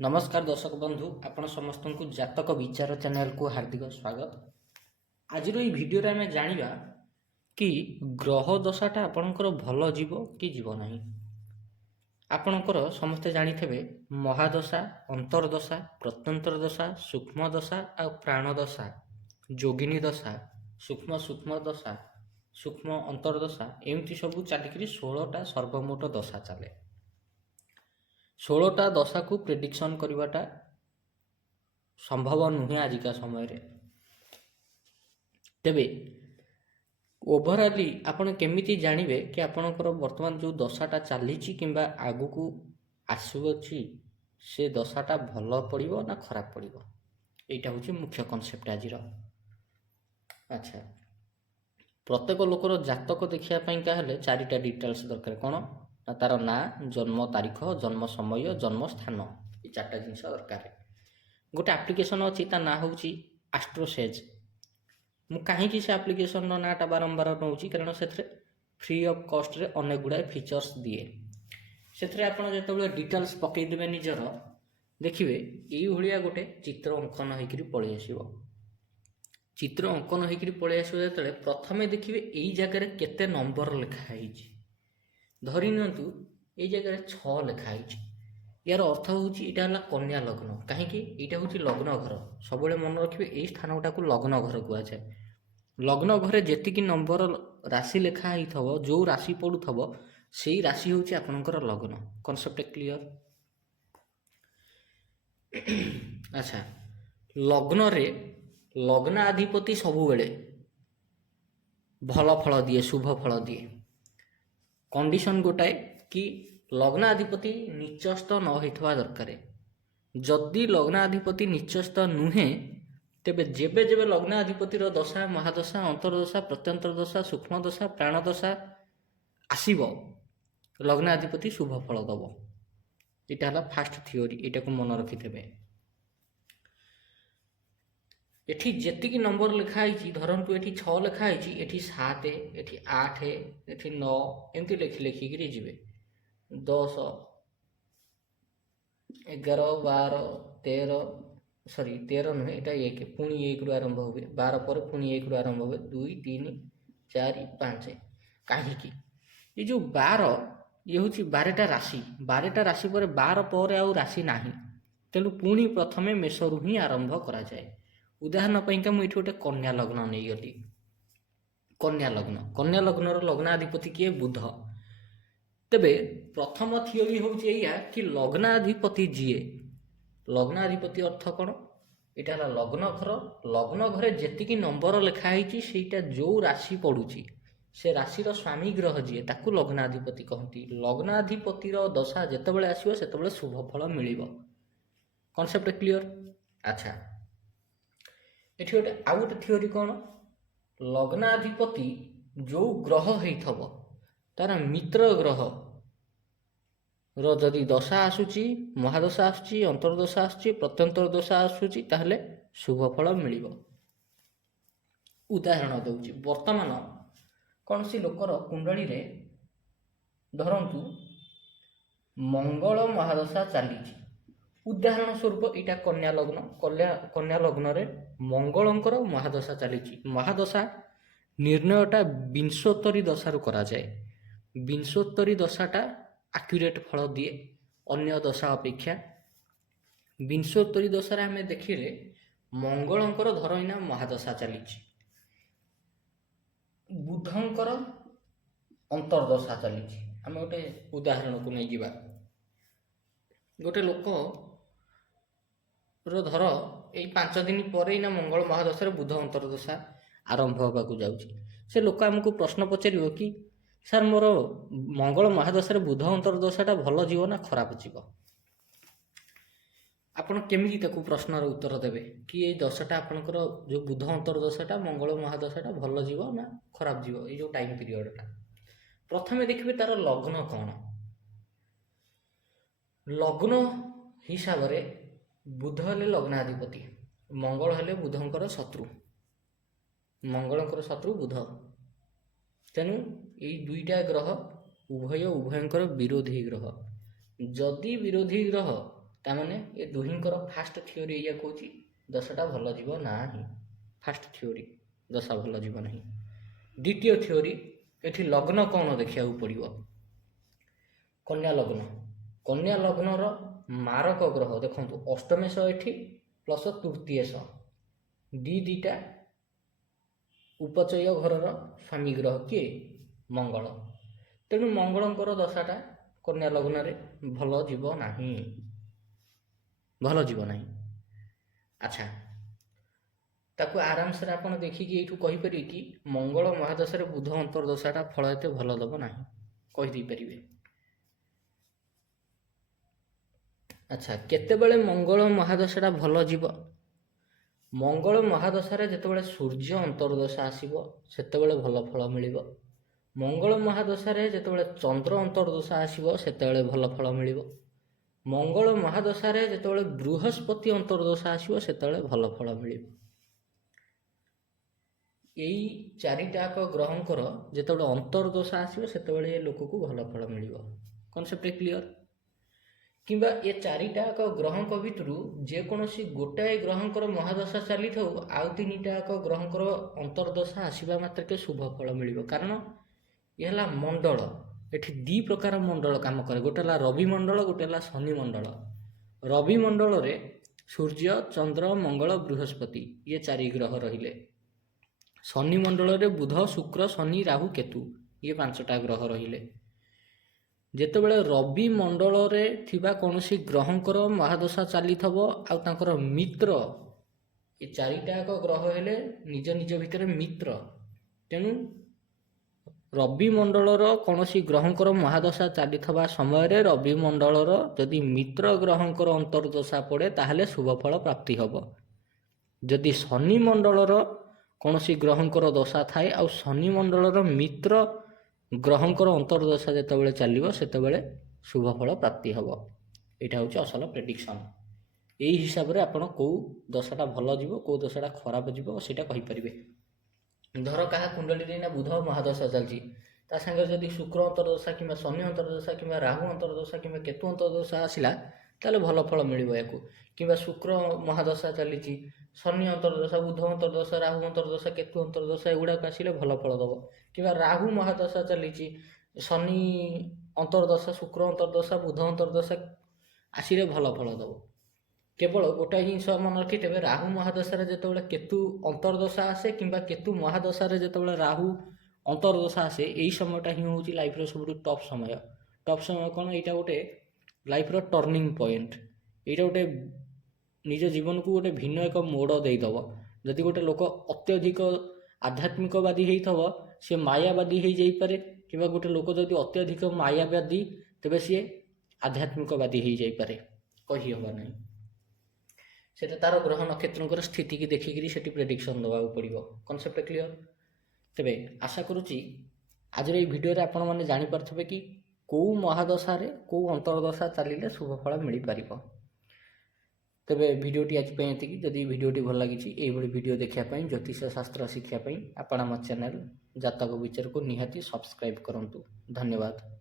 नमस्कार दर्शक बंधु आपण समस्त को जातक विचार चैनल को हार्दिक स्वागत। आज भिडियो आम जाना कि ग्रह दशाटा आपणकर भल जीव कि जीव नहीं। आपणकर समस्ते जानिथे महादशा, अंतर्दशा, प्रत्यंतर दशा, सूक्ष्म दशा आ प्राण दशा, जोगिनी दशा, सूक्ष्म सूक्ष्म दशा, सूक्ष्म अंतर्दशा एमती सब चलिकी 16टा सर्वमोट दशा चले। 16टा दशा को प्रेडिक्शन करवाटा संभव नुहे आजिका समय रे। तेबे ओभराली आपण केमिति जानिबे कि आपणकर वर्तमान जो दशाटा चली किंबा आगु को आसुची से दशाटा भल पड़िबो ना खराब पड़िबो, एटा होची मुख्य कॉन्सेप्ट आज। अच्छा, प्रत्येक लोकर जातक देखिया पई कहले चारिटा डिटेल्स दरकार। कोन ना तार ना, जन्म तारीख, जन्म समय, जन्म स्थान, ये चार्टा जिनस दरकार। गोटे आप्लिकेसन अच्छी ता ना होची एस्ट्रोसेज। मु कहीं से आप्लिकेसन नाटा बारंबार नौची कारण से फ्री ऑफ कॉस्ट रे अनेक गुड़ाए फीचर्स दिए। से आपड़ जो डिटेल्स पकईदे निजर देखिए ये गोटे चित्र अंकन होकर पलि आसो। चित्र अंकन होकर पलि आसो जो प्रथमे देखिए यही जगार केते नंबर लिखाई। धरी नियंतु ये जगह 6 लिखाई। यार अर्थ हूँ यहाँ कन्या लग्न, कहीं यहाँ हूँ लग्न घर। सब मन रखिए यही स्थान गुटा को लग्न घर कहुए। लग्न घरे जेतिकी नंबर राशि लिखाई थव, जो राशि पड़ुथव से राशि हूँ आपणकर लग्न। Concept clear? अच्छा, लग्न रे लग्नाधिपति सबु बेले भल फल दिए, शुभ फल दिए। कंडीशन गोटाए कि लग्नाधिपति नीचस्थ न होइथवा दरकार। जदि लग्नाधिपति नीचस्थ नुहे तेबे जेबे जेबे लग्नाधिपतिर दशा, महादशा, अंतर्दशा, प्रत्यंतर दशा, सूक्ष्म दशा, प्राण दशा आसीबो लग्नाधिपति शुभ फल दब। एटा हला फास्ट थियोरी, एटा को मन रखिथेबे। एठी जेतिकी नंबर लिखाई धरतु एठी 6 लिखाई, एठी 7, एठी 8, एठी 9 एमती लिखिकी जी 10, 11, 12, 13 सॉरी 13 नुहे एटा 1 पुणी 1 रु आरंभ हुए, 12 पर पुणी 1 रु आरंभ हुए, 2, 3, 4, 5। कहीं ये जो 12 ये हूँ 12टा राशि। 12टा राशि पर 12 पर आउ राशि नाही, तेणु पुणी प्रथमे मेषरु ही आरंभ करा जाए। उदाहरण पाइका मुझे गोटे कन्या लग्न नहीं गली। कन्या लग्नर लग्नाधिपति किए बुध। तेबे प्रथम थियोरी हूँ या कि लग्नाधिपति जीए, लग्नाधिपति अर्थ कौन? यहाँ लग्न घरे जेतिकी नंबर लिखाई सेटा जो राशि पड़ुची से राशिर स्वामी ग्रह जीए ताकू लग्नाधिपति कहती। लग्नाधिपतिर दशा जेतेबेले आसीबो सेतेबेले शुभ फल मिलिबो। Concept clear? अच्छा, एठी गोटे आउ गोटे थियोरी कौन? लग्नाधिपति जो ग्रह होइथबो तार मित्र ग्रह जदि दशा आसुची, महादशा आसुची, अंतर्दशा आसुची, प्रत्यंतर दशा आसुची ताहले शुभ फल मिलिबो। उदाहरण दउची, वर्तमान कौन सी लोकर कुंडली रे धरतु मंगल महादशा चली। उदाहरण स्वरूप इटा कन्या लग्न। कन्या लग्न रे मंगलंकर महादशा चली। महादशा निर्णयटा विंशोत्तरी दशारु करा जाए। विंशोत्तरी दशाटा एक्यूरेट फल दिए अन्य दशा अपेक्षा। विंशोत्तरी दशा आम देखिले मंगलंकर धरईना महादशा चली, बुधंकर अंतर्दशा चली। आम गोटे उदाहरण को नहीं जीवा। गोटे लोक धर यही 5 दिन पर ना मंगल महादशा बुध अंतर्दशा आरंभ होगा जाऊँगी। से लोक आमको प्रश्न पचार कि सर मोर मंगल महादशा बुध अंतर्दशाटा भल जीव ना खराब जीव? आपण केमिति ताकू प्रश्नर उत्तर देवे कि ये दशाटा आपणकर जो बुध अंतर्दशाटा मंगल महादशाटा भल जीव ना खराब जीव, ये जो टाइम पीरियडटा। प्रथमे देखिए तार लग्न कौन। लग्न हिसाब रे बुध हेले लग्नाधिपति, मंगल हेले बुधंकर शत्रु। मंगलंकर शत्रु बुध, तेणु यही दुईटा ग्रह उभयंकर विरोधी ग्रह। जदि विरोधी ग्रह ତାମାନେ ଏ ଦୁହିଁଙ୍କର ଫାଷ୍ଟ ଥିଓରି ଏଇଆ କହୁଛି ଦଶାଟା ଭଲ ଯିବ ନାହିଁ। ଫାଷ୍ଟ ଥିଓରି ଦଶା ଭଲ ଯିବ ନାହିଁ। ଦ୍ୱିତୀୟ ଥିଓରି, ଏଠି ଲଗ୍ନ କ'ଣ ଦେଖିବାକୁ ପଡ଼ିବ? କନ୍ୟା ଲଗ୍ନ। କନ୍ୟା ଲଗ୍ନର ମାରକ ଗ୍ରହ ଦେଖନ୍ତୁ, ଅଷ୍ଟମେଶ ଏଠି ପ୍ଲସ୍ ତୃତୀୟେଶ, ଦୁଇଟା ଉପଚୟ ଘରର ସ୍ୱାମୀ ଗ୍ରହ କିଏ? ମଙ୍ଗଳ। ତେଣୁ ମଙ୍ଗଳଙ୍କର ଦଶାଟା କନ୍ୟା ଲଗ୍ନରେ ଭଲ ଯିବ ନାହିଁ, ଭଲ ଯିବ ନାହିଁ। ଆଚ୍ଛା, ତାକୁ ଆରାମସରେ ଆପଣ ଦେଖିକି ଏଇଠୁ କହିପାରିବେ କି ମଙ୍ଗଳ ମହାଦଶାରେ ବୁଧ ଅନ୍ତର୍ଦଶାଟା ଫଳ ଏତେ ଭଲ ଦେବ ନାହିଁ, କହିଦେଇପାରିବେ। ଆଚ୍ଛା, କେତେବେଳେ ମଙ୍ଗଳ ମହାଦଶାଟା ଭଲ ଯିବ? ମଙ୍ଗଳ ମହାଦଶାରେ ଯେତେବେଳେ ସୂର୍ଯ୍ୟ ଅନ୍ତର୍ଦଶା ଆସିବ ସେତେବେଳେ ଭଲ ଫଳ ମିଳିବ। ମଙ୍ଗଳ ମହାଦଶାରେ ଯେତେବେଳେ ଚନ୍ଦ୍ର ଅନ୍ତର୍ଦଶା ଆସିବ ସେତେବେଳେ ଭଲ ଫଳ ମିଳିବ। ମଙ୍ଗଳ ମହାଦଶାରେ ଯେତେବେଳେ ବୃହସ୍ପତି ଅନ୍ତର୍ଦଶା ଆସିବ ସେତେବେଳେ ଭଲ ଫଳ ମିଳିବ। ଏଇ ଚାରିଟାକ ଗ୍ରହଙ୍କର ଯେତେବେଳେ ଅନ୍ତର୍ଦଶା ଆସିବ ସେତେବେଳେ ଏ ଲୋକକୁ ଭଲ ଫଳ ମିଳିବ। Concept clear? କିମ୍ବା ଏ ଚାରିଟାକ ଗ୍ରହଙ୍କ ଭିତରୁ ଯେକୌଣସି ଗୋଟାଏ ଗ୍ରହଙ୍କର ମହାଦଶା ଚାଲିଥାଉ, ଆଉ ତିନିଟାକ ଗ୍ରହଙ୍କର ଅନ୍ତର୍ଦଶା ଆସିବା ମାତ୍ରକେ ଶୁଭ ଫଳ ମିଳିବ। କାରଣ ଏ ହେଲା ମଣ୍ଡଳ, ଏଠି ଦୁଇ ପ୍ରକାର ମଣ୍ଡଳ କାମ କରେ। ଗୋଟେ ହେଲା ରବି ମଣ୍ଡଳ, ଗୋଟେ ହେଲା ଶନି ମଣ୍ଡଳ। ରବି ମଣ୍ଡଳରେ ସୂର୍ଯ୍ୟ, ଚନ୍ଦ୍ର, ମଙ୍ଗଳ, ବୃହସ୍ପତି ଇଏ ଚାରି ଗ୍ରହ ରହିଲେ। ଶନି ମଣ୍ଡଳରେ ବୁଧ, ଶୁକ୍ର, ଶନି, ରାହୁ, କେତୁ ଇଏ ପାଞ୍ଚଟା ଗ୍ରହ ରହିଲେ। ଯେତେବେଳେ ରବି ମଣ୍ଡଳରେ ଥିବା କୌଣସି ଗ୍ରହଙ୍କର ମହାଦଶା ଚାଲିଥିବ ଆଉ ତାଙ୍କର ମିତ୍ର, ଏ ଚାରିଟାକ ଗ୍ରହ ହେଲେ ନିଜ ନିଜ ଭିତରେ ମିତ୍ର। ତେଣୁ ରବି ମଣ୍ଡଳର କୌଣସି ଗ୍ରହଙ୍କର ମହାଦଶା ଚାଲିଥିବା ସମୟରେ ରବି ମଣ୍ଡଳର ଯଦି ମିତ୍ର ଗ୍ରହଙ୍କର ଅନ୍ତର୍ଦଶା ପଡ଼େ ତାହେଲେ ଶୁଭ ଫଳ ପ୍ରାପ୍ତି ହେବ। ଯଦି ଶନି ମଣ୍ଡଳର କୌଣସି ଗ୍ରହଙ୍କର ଦଶା ଥାଏ ଆଉ ଶନି ମଣ୍ଡଳର ମିତ୍ର ଗ୍ରହଙ୍କର ଅନ୍ତର୍ଦଶା ଯେତେବେଳେ ଚାଲିବ ସେତେବେଳେ ଶୁଭ ଫଳ ପ୍ରାପ୍ତି ହେବ। ଏଇଟା ହେଉଛି ଅସଲ ପ୍ରେଡ଼ିକ୍ସନ୍। ଏଇ ହିସାବରେ ଆପଣ କେଉଁ ଦଶାଟା ଭଲ ଯିବ, କେଉଁ ଦଶାଟା ଖରାପ ଯିବ ସେଇଟା କହିପାରିବେ। ଧର କାହା କୁଣ୍ଡଳୀରେ ନା ବୁଧ ମହାଦଶା ଚାଲିଛି, ତା ସାଙ୍ଗରେ ଯଦି ଶୁକ୍ର ଅନ୍ତର୍ଦଶା କିମ୍ବା ଶନି ଅନ୍ତର୍ଦଶା କିମ୍ବା ରାହୁ ଅନ୍ତର୍ଦଶା କିମ୍ବା କେତୁ ଅନ୍ତର୍ଦଶା ଆସିଲା ତାହେଲେ ଭଲ ଫଳ ମିଳିବ ୟାକୁ। କିମ୍ବା ଶୁକ୍ର ମହାଦଶା ଚାଲିଛି, ଶନି ଅନ୍ତର୍ଦଶା, ବୁଧ ଅନ୍ତର୍ଦଶା, ରାହୁ ଅନ୍ତର୍ଦଶା, କେତୁ ଅନ୍ତର୍ଦଶା ଏଗୁଡ଼ାକ ଆସିଲେ ଭଲ ଫଳ ଦେବ। କିମ୍ବା ରାହୁ ମହାଦଶା ଚାଲିଛି, ଶନି ଅନ୍ତର୍ଦଶା, ଶୁକ୍ର ଅନ୍ତର୍ଦଶା, ବୁଧ ଅନ୍ତର୍ଦଶା ଆସିଲେ ଭଲ ଫଳ ଦେବ। କେବଳ ଗୋଟାଏ ଜିନିଷ ମନେ ରଖିଥିବେ, ରାହୁ ମହାଦଶାରେ ଯେତେବେଳେ କେତୁ ଅନ୍ତର୍ଦଶା ଆସେ କିମ୍ବା କେତୁ ମହାଦଶାରେ ଯେତେବେଳେ ରାହୁ ଅନ୍ତର୍ଦଶା ଆସେ, ଏଇ ସମୟଟା ହିଁ ହେଉଛି ଲାଇଫ୍ର ସବୁଠୁ ଟପ୍ ସମୟ। ଟପ୍ ସମୟ କ'ଣ? ଏଇଟା ଗୋଟେ ଲାଇଫ୍ର ଟର୍ଣ୍ଣିଂ ପଏଣ୍ଟ। ଏଇଟା ଗୋଟେ ନିଜ ଜୀବନକୁ ଗୋଟେ ଭିନ୍ନ ଏକ ମୋଡ଼ ଦେଇଦେବ। ଯଦି ଗୋଟେ ଲୋକ ଅତ୍ୟଧିକ ଆଧ୍ୟାତ୍ମିକବାଦୀ ହେଇଥିବ ସେ ମାୟାବାଦୀ ହେଇଯାଇପାରେ, କିମ୍ବା ଗୋଟେ ଲୋକ ଯଦି ଅତ୍ୟଧିକ ମାୟାବାଦୀ ତେବେ ସିଏ ଆଧ୍ୟାତ୍ମିକବାଦୀ ହେଇଯାଇପାରେ, କହିହେବ ନାହିଁ। ସେଟା ତାର ଗ୍ରହ ନକ୍ଷତ୍ରଙ୍କର ସ୍ଥିତିକି ଦେଖିକିରି ସେଠି ପ୍ରେଡ଼ିକ୍ସନ୍ ଦେବାକୁ ପଡ଼ିବ। Concept clear? ତେବେ ଆଶା କରୁଛି ଆଜିର ଏଇ ଭିଡ଼ିଓରେ ଆପଣମାନେ ଜାଣିପାରୁଥିବେ କି କେଉଁ ମହାଦଶାରେ କେଉଁ ଅନ୍ତର୍ଦଶା ଚାଲିଲେ ଶୁଭ ଫଳ ମିଳିପାରିବ। ତେବେ ଭିଡ଼ିଓଟି ଆଜି ପାଇଁ ଏତିକି। ଯଦି ଭିଡ଼ିଓଟି ଭଲ ଲାଗିଛି ଏଇଭଳି ଭିଡ଼ିଓ ଦେଖିବା ପାଇଁ, ଜ୍ୟୋତିଷ ଶାସ୍ତ୍ର ଶିଖିବା ପାଇଁ ଆପଣ ଆମ ଚ୍ୟାନେଲ୍ ଜାତକ ବିଚାରକୁ ନିହାତି ସବସ୍କ୍ରାଇବ୍ କରନ୍ତୁ। ଧନ୍ୟବାଦ।